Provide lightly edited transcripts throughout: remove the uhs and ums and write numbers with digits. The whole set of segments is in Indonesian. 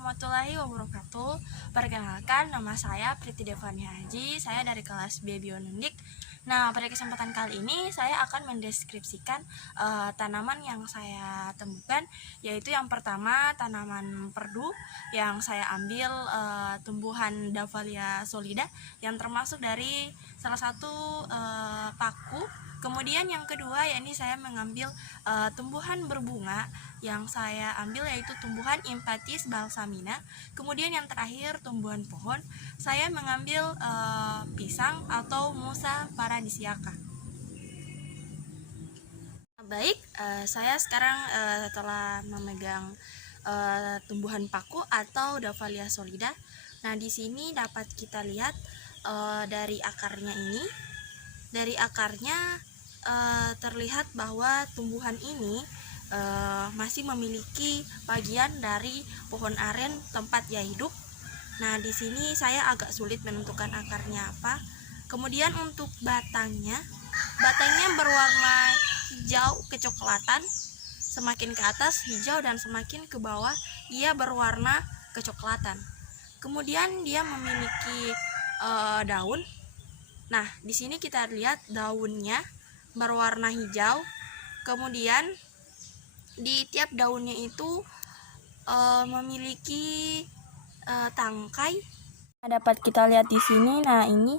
warahmatullahi wabarakatuh. Perkenalkan, nama saya Priti Devani Haji. Saya dari kelas B Bionundik. Nah, pada kesempatan kali ini saya akan mendeskripsikan tanaman yang saya temukan, yaitu yang pertama tanaman perdu yang saya ambil tumbuhan Dahlia solida yang termasuk dari salah satu paku. Kemudian yang kedua yakni saya mengambil tumbuhan berbunga yang saya ambil yaitu tumbuhan Impatiis balsamina. Kemudian yang terakhir tumbuhan pohon saya mengambil pisang atau Musa paradisiaca. Baik, saya sekarang telah memegang tumbuhan paku atau Dahlia solida. Nah, di sini dapat kita lihat dari akarnya ini. Dari akarnya terlihat bahwa tumbuhan ini masih memiliki bagian dari pohon aren tempat ia hidup. Nah, di sini saya agak sulit menentukan akarnya apa. Kemudian untuk batangnya berwarna hijau kecoklatan, semakin ke atas hijau dan semakin ke bawah ia berwarna kecoklatan. Kemudian dia memiliki daun. Nah, di sini kita lihat daunnya berwarna hijau. Kemudian di tiap daunnya itu memiliki tangkai. Dapat kita lihat di sini. Nah, ini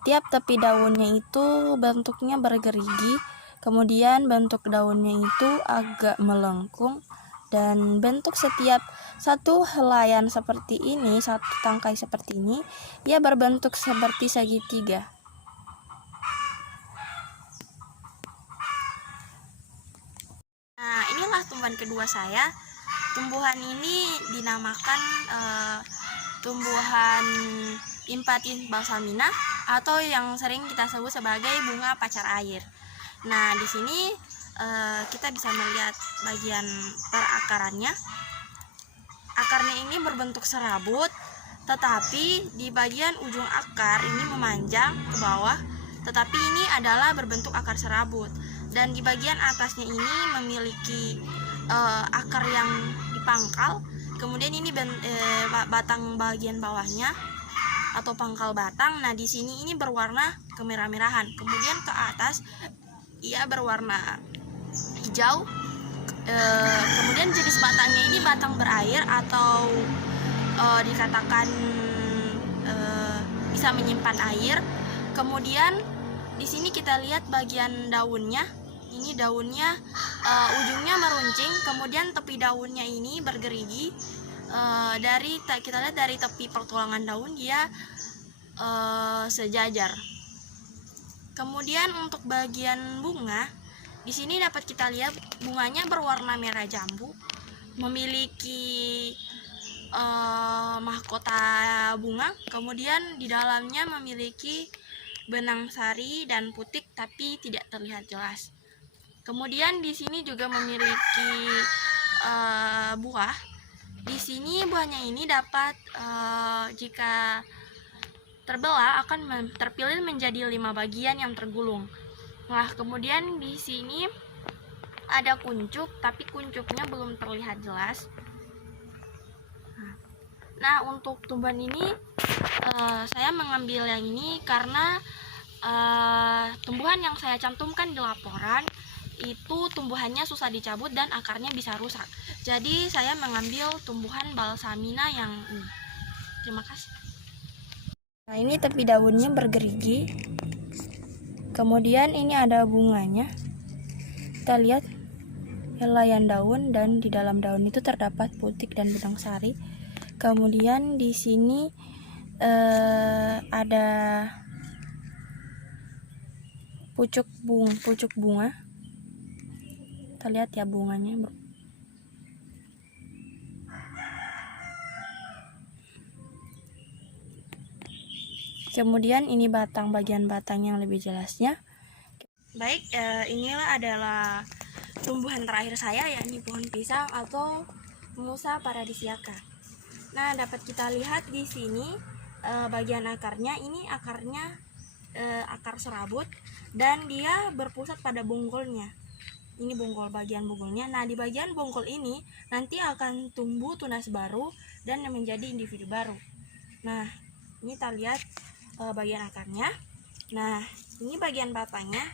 tiap tepi daunnya itu bentuknya bergerigi. Kemudian bentuk daunnya itu agak melengkung. Dan bentuk setiap satu helaian seperti ini, satu tangkai seperti ini, ia berbentuk seperti segitiga. Nah, inilah tumbuhan kedua saya. Tumbuhan ini dinamakan tumbuhan Impatiis balsamina atau yang sering kita sebut sebagai bunga pacar air. Nah, di sini kita bisa melihat bagian perakarannya. Akarnya ini berbentuk serabut, tetapi di bagian ujung akar ini memanjang ke bawah, tetapi ini adalah berbentuk akar serabut. Dan di bagian atasnya ini memiliki akar yang dipangkal. Kemudian ini batang bagian bawahnya atau pangkal batang. Nah, di sini ini berwarna kemerah-merahan. Kemudian ke atas ia berwarna hijau. Kemudian jenis batangnya ini batang berair atau dikatakan bisa menyimpan air. Kemudian di sini kita lihat bagian daunnya. Ini daunnya ujungnya meruncing, kemudian tepi daunnya ini bergerigi. Kita lihat dari tepi pertulangan daun dia sejajar. Kemudian untuk bagian bunga, di sini dapat kita lihat bunganya berwarna merah jambu, memiliki mahkota bunga. Kemudian di dalamnya memiliki benang sari dan putik tapi tidak terlihat jelas. Kemudian di sini juga memiliki buah. Di sini buahnya ini dapat jika terbelah akan terpilih menjadi 5 bagian yang tergulung. Nah, kemudian di sini ada kuncup, tapi kuncupnya belum terlihat jelas. Nah, untuk tumbuhan ini saya mengambil yang ini karena tumbuhan yang saya cantumkan di laporan itu tumbuhannya susah dicabut dan akarnya bisa rusak. Jadi saya mengambil tumbuhan balsamina yang ini. Terima kasih. Nah, ini tepi daunnya bergerigi. Kemudian ini ada bunganya. Kita lihat helaian daun dan di dalam daun itu terdapat putik dan benang sari. Kemudian di sini ada pucuk bunga. Kita lihat ya bunganya. Kemudian ini bagian batang yang lebih jelasnya. Baik, inilah adalah tumbuhan terakhir saya, yakni pohon pisang atau Musa paradisiaca. Nah, dapat kita lihat di sini bagian akarnya. Ini akarnya akar serabut dan dia berpusat pada bonggolnya. Ini bagian bonggolnya. Nah, di bagian bonggol ini nanti akan tumbuh tunas baru dan menjadi individu baru. Nah, ini kita lihat bagian akarnya. Nah, ini bagian batangnya.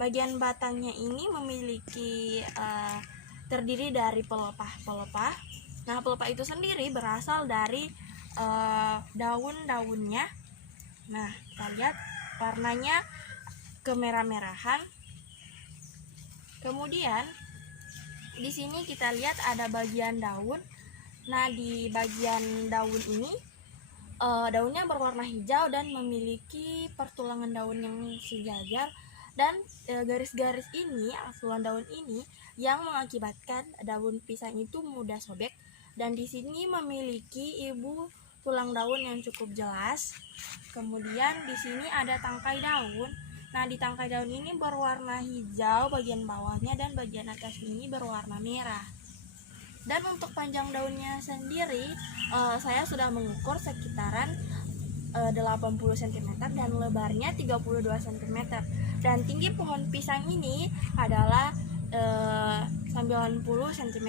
Bagian batangnya ini memiliki terdiri dari pelepah. Nah, pelepah itu sendiri berasal dari daun-daunnya. Nah, kita lihat warnanya kemerah-merahan. Kemudian di sini kita lihat ada bagian daun. Nah, di bagian daun ini daunnya berwarna hijau dan memiliki pertulangan daun yang sejajar, dan garis-garis ini, tulang daun ini yang mengakibatkan daun pisang itu mudah sobek. Dan di sini memiliki ibu tulang daun yang cukup jelas. Kemudian di sini ada tangkai daun. Nah, di tangkai daun ini berwarna hijau bagian bawahnya dan bagian atas ini berwarna merah. Dan untuk panjang daunnya sendiri, saya sudah mengukur sekitaran 80 cm dan lebarnya 32 cm. Dan tinggi pohon pisang ini adalah 90 cm.